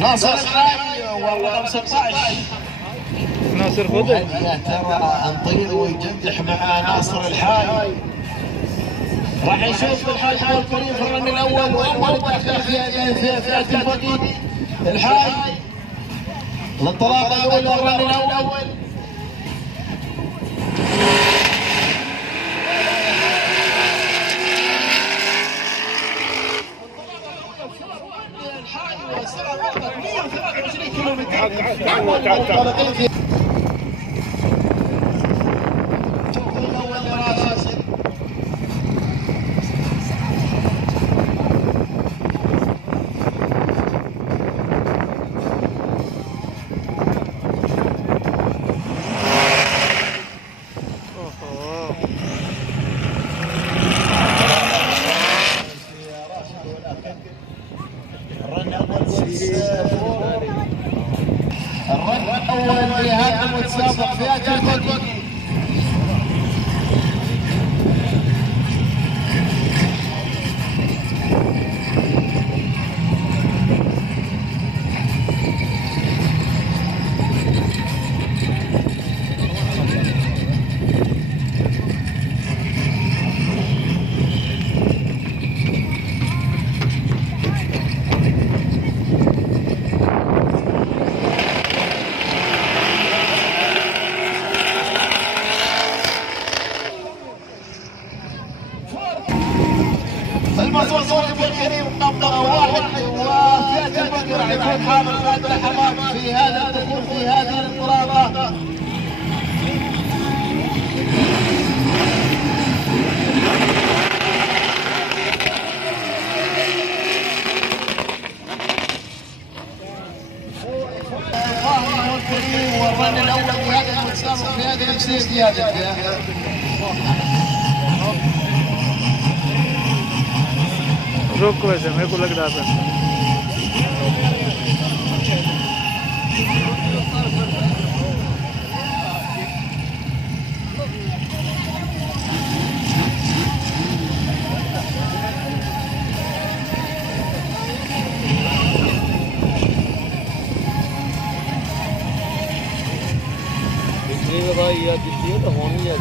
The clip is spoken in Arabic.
ناصر الحاي والرقم 16 ناصر خضر ترى نطير ويجدح مع ناصر الحاي. راح نشوف الحاج عبد الكريم في الرن الاول واول دخل في فئه الباقي. الحاج الانطلاقه الاولى الرن الاول. الحاج 123 كيلو متر. الرن الاول لهذا المتسابق فئه الباقي. المصوص الكريم نمبر واحد وفئة البقر راح يكون حامل غاد الحمام في هذا الدخول في هذه الانطلاقة. الكريم والرن الاول لهذا المتسابق في هذه الجزيرة في هذه الفئة. रोक वैसे मेरे को लग रहा था पिछली बार यह दिखती है तो होनी है।